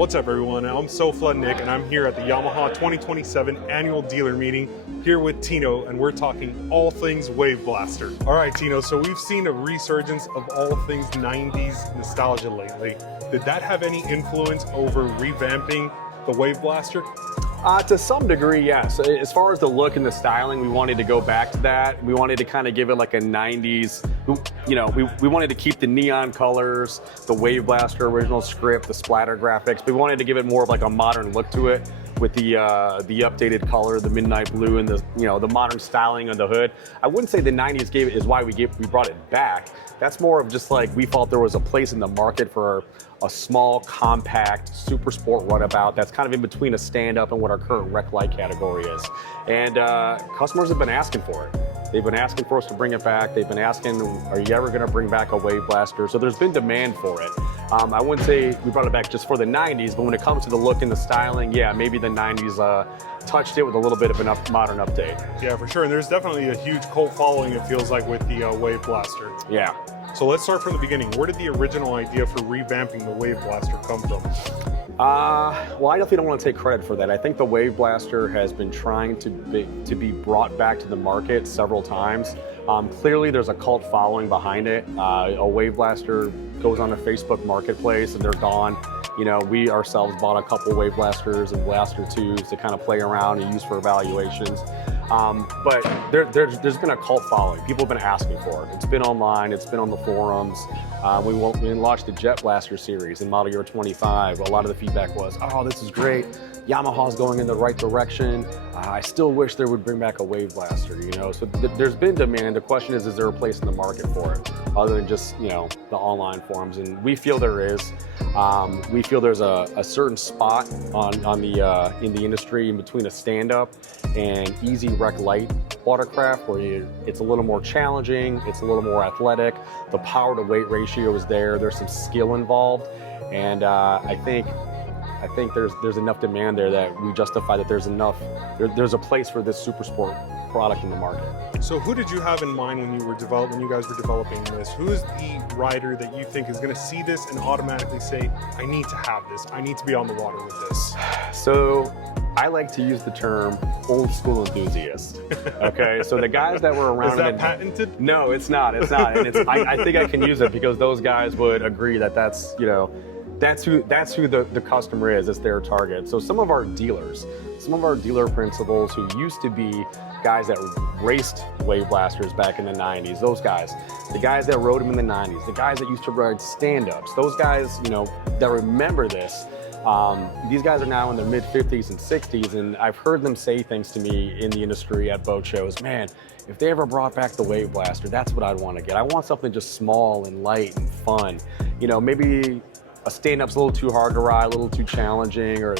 What's up, everyone? I'm SoFla Nick, and I'm here at the Yamaha 2027 annual dealer meeting here with Tino, and we're talking all things WaveBlaster. All right, Tino, so we've seen a resurgence of all things 90s nostalgia lately. Did that have any influence over revamping the WaveBlaster? To some degree, yes. As far as the look and the styling, we wanted to go back to that. We wanted to kind of give it like a 90s, we wanted to keep the neon colors, the WaveBlaster original script, the splatter graphics. We wanted to give it more of like a modern look to it with the updated color, the midnight blue, and the modern styling on the hood. I wouldn't say the 90s is why we brought it back. That's more of just like we felt there was a place in the market for a small, compact, super sport runabout that's kind of in between a stand-up and what our current rec light category is. And customers have been asking for it. They've been asking for us to bring it back. They've been asking, are you ever going to bring back a WaveBlaster? So there's been demand for it. I wouldn't say we brought it back just for the 90s, but when it comes to the look and the styling, yeah, maybe the 90s touched it with a little bit of a modern update. Yeah, for sure. And there's definitely a huge cult following, it feels like, with the WaveBlaster. Yeah. So let's start from the beginning. Where did the original idea for revamping the WaveBlaster come from? Well, I definitely don't want to take credit for that. I think the WaveBlaster has been trying to be brought back to the market several times. Clearly, there's a cult following behind it. A WaveBlaster goes on a Facebook marketplace and they're gone. We ourselves bought a couple WaveBlasters and Blaster 2s to kind of play around and use for evaluations. But there's been a cult following. People have been asking for it. It's been online, it's been on the forums. We launched the Jet Blaster series in model year 25. A lot of the feedback was, oh, this is great. Yamaha's going in the right direction. I still wish they would bring back a WaveBlaster, So there's been demand. The question is there a place in the market for it other than just, the online forums? And we feel there is. We feel there's a certain spot in the industry in between a stand-up and easy rec light watercraft where it's a little more challenging, it's a little more athletic, the power to weight ratio is there, there's some skill involved, and I think there's enough demand there that we justify that there's a place for this super sport product in the market. So who did you have in mind when you guys were developing this? Who is the rider that you think is going to see this and automatically say, I need to have this, I need to be on the water with this? So I like to use the term old school enthusiast. Okay, so the guys that were around. Is that patented? No, it's not. And I think I can use it because those guys would agree that that's who the customer is. It's their target. So some of our dealer principals who used to be guys that raced WaveBlasters back in the 90s, those guys, the guys that rode them in the 90s, the guys that used to ride stand-ups, those guys, that remember this, these guys are now in their mid-50s and 60s, and I've heard them say things to me in the industry at boat shows, man, if they ever brought back the WaveBlaster, that's what I'd want to get. I want something just small and light and fun. Maybe a stand-up's a little too hard to ride, a little too challenging, or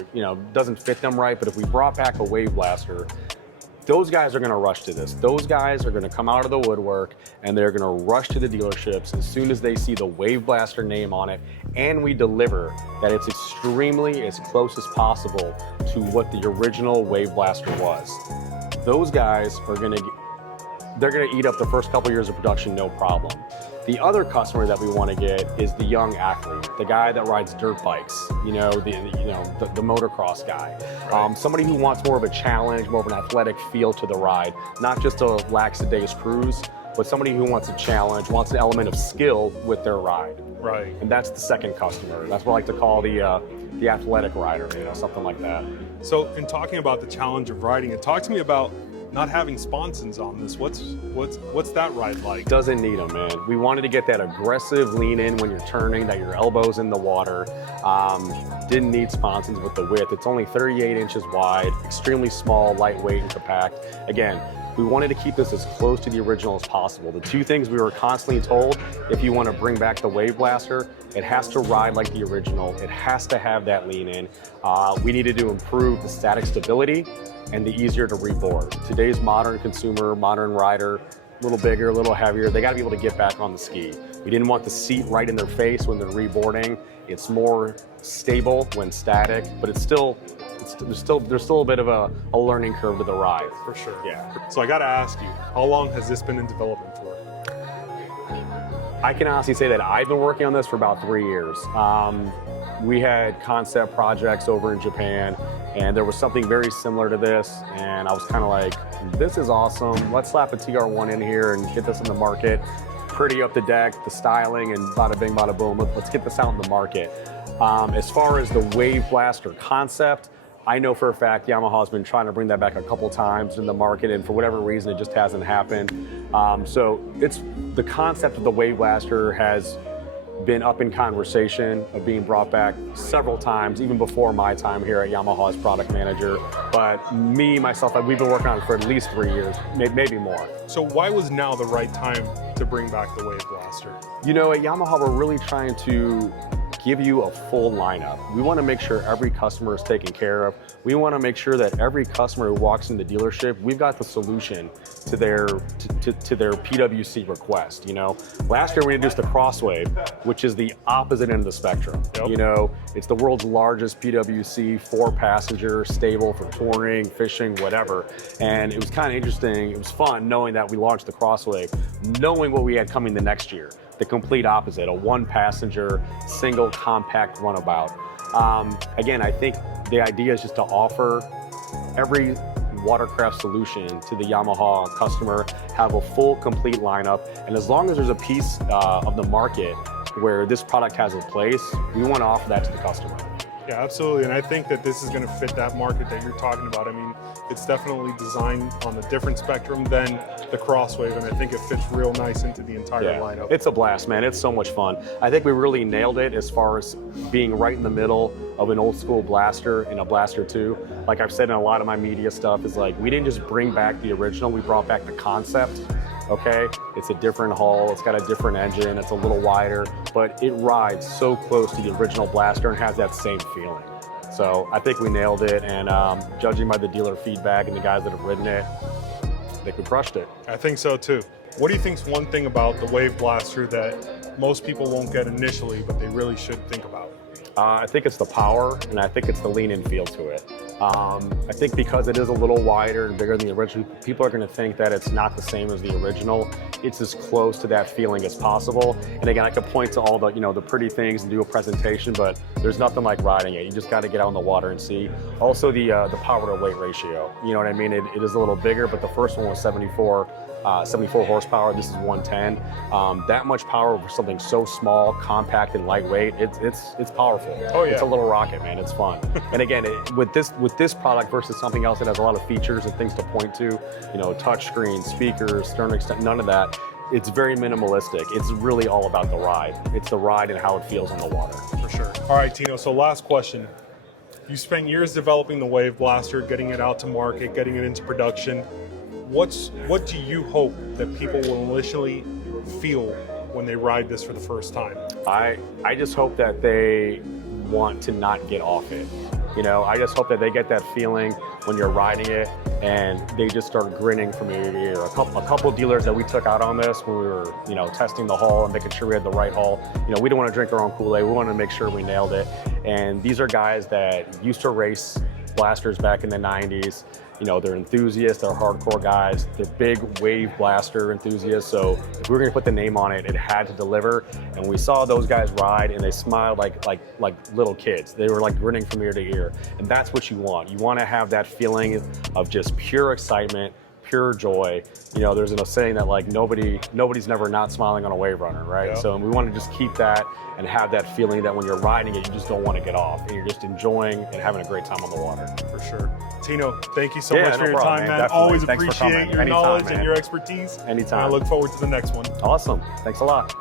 doesn't fit them right, but if we brought back a WaveBlaster, those guys are going to rush to this. Those guys are going to come out of the woodwork and they're going to rush to the dealerships as soon as they see the WaveBlaster name on it, and we deliver that it's extremely as close as possible to what the original WaveBlaster was. Those guys are going to eat up the first couple years of production, no problem. The other customer that we want to get is the young athlete, the guy that rides dirt bikes, the motocross guy. Right. Somebody who wants more of a challenge, more of an athletic feel to the ride, not just a lax-a-days cruise, but somebody who wants a challenge, wants an element of skill with their ride. Right. And that's the second customer. That's what I like to call the athletic rider, something like that. So in talking about the challenge of riding, talk to me about not having sponsons on this. What's that ride like? Doesn't need them, man. We wanted to get that aggressive lean in when you're turning, that your elbow's in the water. Didn't need sponsons with the width. It's only 38 inches wide, extremely small, lightweight, and compact. Again, we wanted to keep this as close to the original as possible. The two things we were constantly told, if you want to bring back the WaveBlaster, it has to ride like the original. It has to have that lean in. We needed to improve the static stability and the easier to reboard. Today's modern consumer, modern rider, a little bigger, a little heavier, they gotta be able to get back on the ski. We didn't want the seat right in their face when they're reboarding. It's more stable when static, but there's still a bit of a learning curve to the ride. For sure. Yeah. So I gotta ask you, how long has this been in development for? I can honestly say that I've been working on this for about 3 years. we had concept projects over in Japan, and there was something very similar to this, and I was kind of like, this is awesome. Let's slap a TR1 in here and get this in the market. Pretty up the deck, the styling, and bada bing, bada boom. Let's get this out in the market. As far as the WaveBlaster concept, I know for a fact Yamaha's been trying to bring that back a couple times in the market, and for whatever reason, it just hasn't happened. So it's the concept of the WaveBlaster has been up in conversation of being brought back several times, even before my time here at Yamaha as product manager. But me, myself, we've been working on it for at least 3 years, maybe more. So why was now the right time to bring back the WaveBlaster? You know, at Yamaha, we're really trying to give you a full lineup. We want to make sure every customer is taken care of. We want to make sure that every customer who walks in the dealership, we've got the solution to their PWC request. You know, last year we introduced the Crosswave, which is the opposite end of the spectrum. Yep. You know, it's the world's largest PWC, 4-passenger, stable for touring, fishing, whatever. And it was kind of interesting. It was fun knowing that we launched the Crosswave, knowing what we had coming the next year. The complete opposite, a 1-passenger, single compact runabout. Again, I think the idea is just to offer every watercraft solution to the Yamaha customer, have a full, complete lineup, and as long as there's a piece of the market where this product has a place, we want to offer that to the customer. Yeah, absolutely. And I think that this is going to fit that market that you're talking about. I mean, it's definitely designed on a different spectrum than the Crosswave, and I think it fits real nice into the entire lineup. It's a blast, man. It's so much fun. I think we really nailed it as far as being right in the middle of an old school Blaster and a Blaster 2. Like I've said in a lot of my media stuff, is like, we didn't just bring back the original, we brought back the concept. Okay, it's a different hull, it's got a different engine, it's a little wider, but it rides so close to the original Blaster and has that same feeling. So I think we nailed it, and judging by the dealer feedback and the guys that have ridden it, I think we crushed it. I think so too. What do you think's one thing about the WaveBlaster that most people won't get initially, but they really should think about? I think it's the power, and I think it's the lean-in feel to it. I think because it is a little wider and bigger than the original, people are going to think that it's not the same as the original. It's as close to that feeling as possible. And again, I could point to all the, you know, the pretty things and do a presentation, but there's nothing like riding it. You just got to get out in the water and see. Also, the power to weight ratio. You know what I mean? It is a little bigger, but the first one was 74 horsepower. This is 110. That much power for something so small, compact, and lightweight. It's powerful. Oh yeah. It's a little rocket, man. It's fun. And again, with this product versus something else that has a lot of features and things to point to, you know, touch screen, speakers, stern extent, none of that. It's very minimalistic. It's really all about the ride. It's the ride and how it feels on the water. For sure. All right, Tino, so last question. You spent years developing the WaveBlaster, getting it out to market, getting it into production. What do you hope that people will initially feel when they ride this for the first time? I just hope that they want to not get off it. You know, I just hope that they get that feeling when you're riding it and they just start grinning from ear to ear. A couple dealers that we took out on this when we were, you know, testing the hull and making sure we had the right hull. You know, we didn't want to drink our own Kool-Aid. We wanted to make sure we nailed it. And these are guys that used to race blasters back in the 90s. You know, they're enthusiasts, they're hardcore guys, they're big WaveBlaster enthusiasts. So if we were gonna put the name on it, it had to deliver. And we saw those guys ride and they smiled like little kids. They were like grinning from ear to ear. And that's what you want. You wanna have that feeling of just pure excitement, pure joy. You know, there's a saying that like nobody's never not smiling on a WaveRunner, right? Yep. So we want to just keep that and have that feeling that when you're riding it, you just don't want to get off and you're just enjoying and having a great time on the water. For sure. Tino, thank you so much for your problem, time, man. Definitely. Always Thanks for appreciate coming. your Anytime, knowledge man. and your expertise. Anytime. And I look forward to the next one. Awesome. Thanks a lot.